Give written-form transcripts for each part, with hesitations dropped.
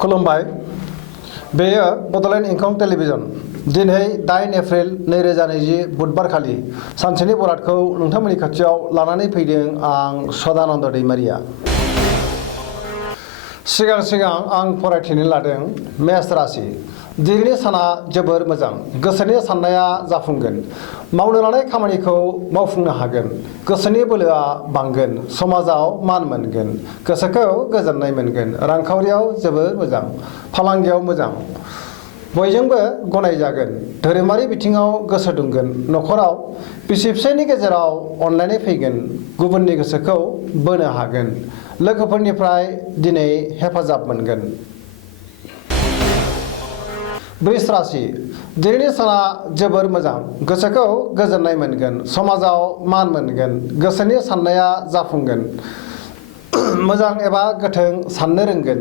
खुलुमबाय बेयो बड'लेण्ड इंखं टेलिभिजन दिनै 8 एप्रिल 2020 बुधबारखालि सानसेनि बरादखौ नोंथांमोननि खाथियाव लानानै फैदों आं सदानन्द दैमारिया। सिगां आं फरायथिनो लादों मेष राशि। दिनैनि साना जोबोर मोजां। गोसोनि साननाया जाफुंगोन। मावनो लानाय खामानिखौ मावफुंनो हागोन। गोसोनि बोलोआ बांगोन। समाजाव मान मोनगोन। गोसोखौ गोजोननाय मोनगोन। रांखावरियाव जोबोर मोजां। फालांगियाव मोजां। बयजोंबो गनायजागोन। धोरोमारि बिथिङाव गोसो दुंगोन। न'खराव बिसि फिसायनि गेजेराव अनलायनाय फैगोन। गुबुननि गोसोखौ बोनो हागोन। लोगोफोरनिफ्राय दिनै हेफाजाब मोनगोन। वृष राशि। दिनैनि साना जोबोर मोजां। गोसोखौ गोजोननाय मोनगोन। समाजाव मान मोनगोन। गोसोनि साननाया जाफुंगोन। मोजां एबा गोथों साननो रोंगोन।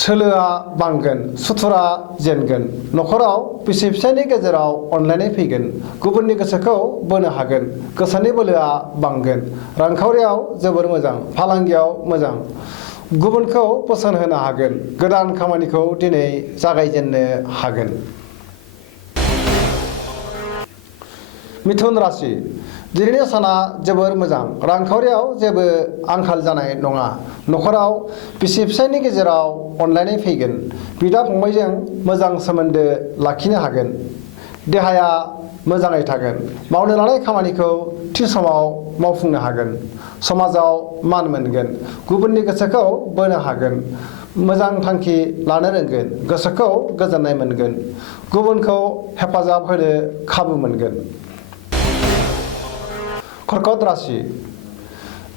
सोलोआ बांगोन। सुथुरा जेनगोन। न'खराव बिसि फिसायनि गेजेराव अनलायनाय फैगोन। गुबुननि गोसोखौ बोनो हागोन। गोसोनि बोलोआ बांगोन। रांखावरियाव जोबोर मोजां। फालांगियाव मोजां। गुबुनखौ बोसोन होनो हागोन। गोदान खामानिखौ दिनै जागायजेननो हागोन। मिथुन राशि। दिनैनि साना जोबोर मोजां। रांखावरियाव जेबो आंखाल जानाय नङा। न'खराव बिसि फिसायनि गेजेराव अनलायनाय फैगोन। बिदा फंबायजों मोजां सोमोन्दो लाखिनो हागोन। देहाया मोजाङै थागोन। मावनो लानाय खामानिखौ थि समाव मावफुंनो हागोन। समाजाव मान मोनगोन। गुबुननि गोसोखौ बोनो हागोन। मोजां थांखि लानो रोंगोन। गोसोखौ गोजोननाय मोनगोन। गुबुनखौ हेफाजाब होनो खाबु मोनगोन। कर्कट राशि।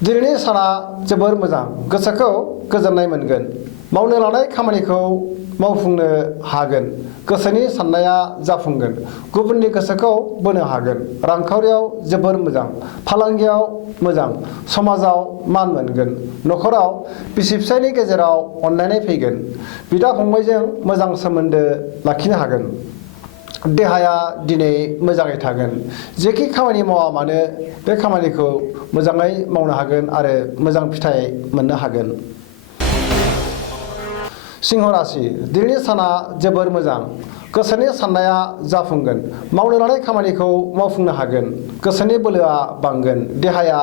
दिनैनि साना जोबोर मोजां। गोसोखौ गोजोननाय मोनगोन। मावनो लानाय खामानिखौ मावफुंनो हागोन। गोसोनि साननाया जाफुंगोन। गुबुननि गोसोखौ बोनो हागोन। रांखावरियाव जोबोर मोजां। फालांगियाव मोजां। समाजाव मान मोनगोन। न'खराव बिसि फिसायनि गेजेराव अनलायनाय फैगोन। बिदा फंबायजों मोजां सोमोन्दो लाखिनो हागोन। देहाया दिनै मोजाङै थागोन। जेखि खामानि मावा मानो बे खामानिखौ मोजाङै मावनो हागोन आरो मोजां फिथाइ मोननो हागोन। सिंह राशि। दिनैनि साना जोबोर मोजां। गोसोनि साननाया जाफुंगोन। मावनो लानाय खामानिखौ मावफुंनो हागोन। गोसोनि बोलोआ बांगोन। देहाया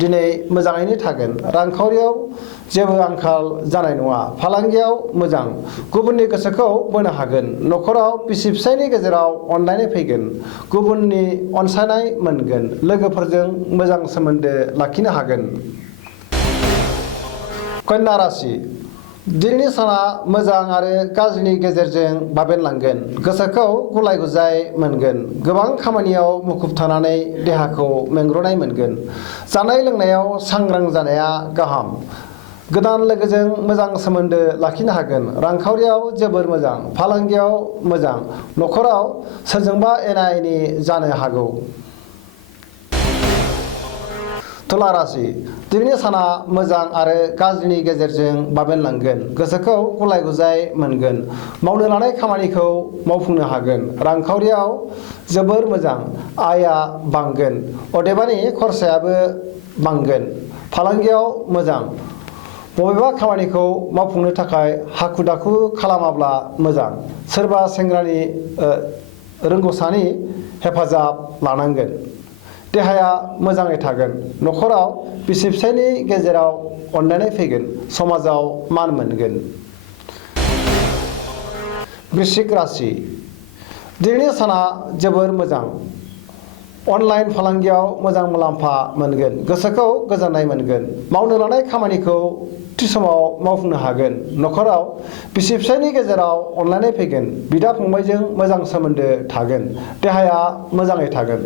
दिनै मोजाङैनो थागोन। रांखावरियाव जेबो आंखाल जानाय नङा। फालांगियाव मोजां। गुबुननि गोसोखौ बोनो हागोन। न'खराव बिसि फिसायनि गेजेराव अनलायनाय फैगोन। गुबुननि अनसायनाय मोनगोन। लोगोफोरजों मोजां सोमोन्दो लाखिनो हागोन। कन्या राशि। दिनैनि साना मोजां आरो गाज्रिनि गेजेरजों बाबेनलांगोन। गोसोखौ गुलाय गुजाय मोनगोन। गोबां खामानियाव मुखुब थानानै देहाखौ मेंग्रुनाय मोनगोन। जानाय लोंनायाव सांग्रां जानाया गाहाम। गोदान लोगोजों मोजां सोमोन्दो लाखिनो हागोन। रांखावरियाव जोबोर मोजां। फालांगियाव मोजां। न'खराव सोरजोंबा एना एनि जानो हागौ। तुला राशि। दिनैनि साना मोजां आरो गाज्रिनि गेजेरजों बाबेनलांगोन। गोसोखौ गुलाय गुजाय मोनगोन। मावनो लानाय खामानिखौ मावफुंनो हागोन। रांखावरियाव जोबोर मोजां। आयआ बांगोन। अदेबानि खरसायाबो बांगोन। फालांगियाव मोजां। बबेबा खामानिखौ मावफुंनो थाखाय हाखु दाखु खालामाब्ला मोजां। सोरबा सेंग्रानि रोंग'सानि हेफाजाब लानांगोन। देहाया मोजाङै थागोन। न'खराव बिसि फिसायनि गेजेराव अनलायनाय फैगोन। समाजाव मान मोनगोन। वृश्चिक राशि। दिनैनि साना जोबोर मोजां। अनलाइन फालांगियाव मोजां मुलाम्फा मोनगोन। गोसोखौ गोजोननाय मोनगोन। मावनो लानाय खामानिखौ थि समाव मावफुंनो हागोन। न'खराव बिसि फिसायनि गेजेराव अनलायनाय फैगोन। बिदा फंबायजों मोजां सोमोन्दो थागोन। देहाया मोजाङै थागोन।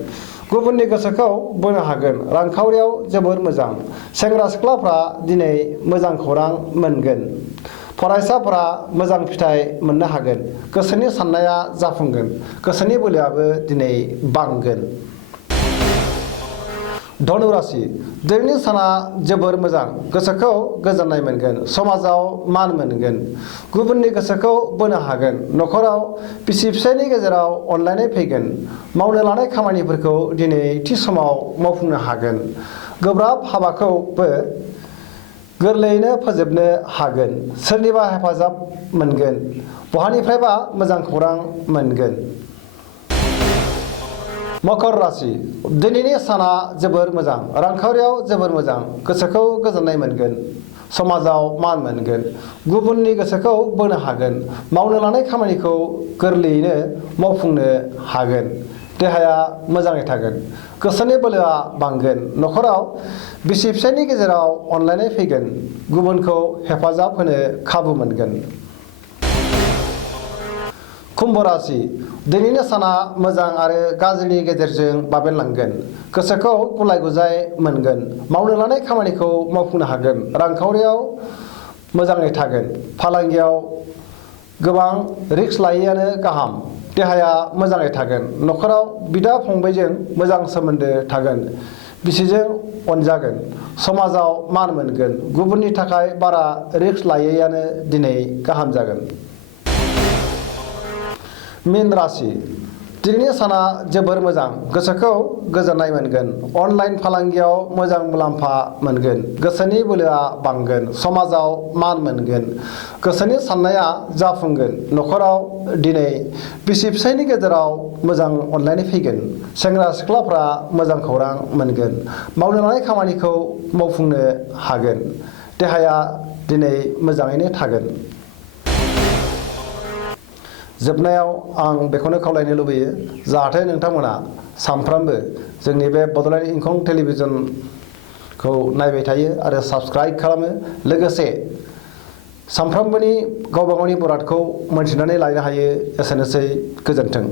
गुबुननि गोसोखौ बोनो हागोन। रांखावरियाव जोबोर मोजां। सेंग्रा सिख्लाफ्रा दिनै मोजां खौरां मोनगोन। फरायसाफोरा मोजां फिथाइ मोननो हागोन। गोसोनि साननाया जाफुंगोन। गोसोनि बोलोआबो दिनै बांगोन। धनु राशि। दिनैनि साना जोबोर मोजां। गोसोखौ गोजोननाय मोनगोन। समाजाव मान मोनगोन। गुबुननि गोसोखौ बोनो हागोन। न'खराव बिसि फिसायनि गेजेराव अनलायनाय फैगोन। मावनो लानाय खामानिफोरखौ दिनै थि समाव मावफुंनो हागोन। गोब्राब हाबाखौबो गोरलैयैनो फोजोबनो हागोन सोरनिबा हेफाजाब मोनगोन बहानिफ्रायबा मोजां खौरां मोनगोन। मकर राशि दिनैनि साना जोबोर मोजां रांखावरियाव जोबोर मोजां गोसोखौ गोजोननाय मोनगोन समाजाव मान मोनगोन गुबुननि गोसोखौ बोनो हागोन मावनो लानाय खामानिखौ गोरलैयैनो मावफुंनो हागोन देहाया मोजाङै थागोन गोसोनि बोलोआ बांगोन नखराव बिसि फिसायनि गेजेराव अनलायनाय फैगोन गुबुनखौ हेफाजाब होनो खाबु मोनगोन। कुम्भ राशि दिनैनि साना मोजां आरो गाज्रिनि गेजेरजों बाबेनलांगोन गोसोखौ गुलाय गुजाय मोनगोन मावनो लानाय खामानिखौ मावफुंनो हागोन रांखावरियाव मोजाङै थागोन फालांगियाव गोबां रिस्क लायैआनो गाहाम देहाया मोजाङै थागोन नखराव बिदा फंबायजों मोजां सोमोन्दो थागोन बिसिजों अनजागोन समाजाव मान मोनगोन गुबुननि थाखाय बारा रिस्क लायैआनो दिनै गाहाम जागोन। मीन राशि दिनैनि साना जोबोर मोजां गोसोखौ गोजोननाय मोनगोन अनलाइन फालांगियाव मोजां मुलाम्फा मोनगोन गोसोनि बोलोआ बांगोन समाजाव मान मोनगोन गोसोनि साननाया जाफुंगोन नखराव दिनै बिसि फिसायनि गेजेराव मोजां अनलायनाय फैगोन सेंग्रा सिख्लाफ्रा मोजां खौरां मोनगोन मावनो लानाय खामानिखौ मावफुंनो हागोन देहाया दिनै मोजाङैनो थागोन। जोबनायाव आं बेखौनो खावलायनो लुबैयो जाहाथे नोंथांमोना सानफ्रामबो जोंनि बे बड'लेण्ड इंखं टेलिभिजनखौ नायबाय थायो आरो साबस्क्राइब खालामो लोगोसे सानफ्रामबोनि गावबा गावनि बरादखौ मोनथिनानै लानो हायो एसेनोसै गोजोन्थों।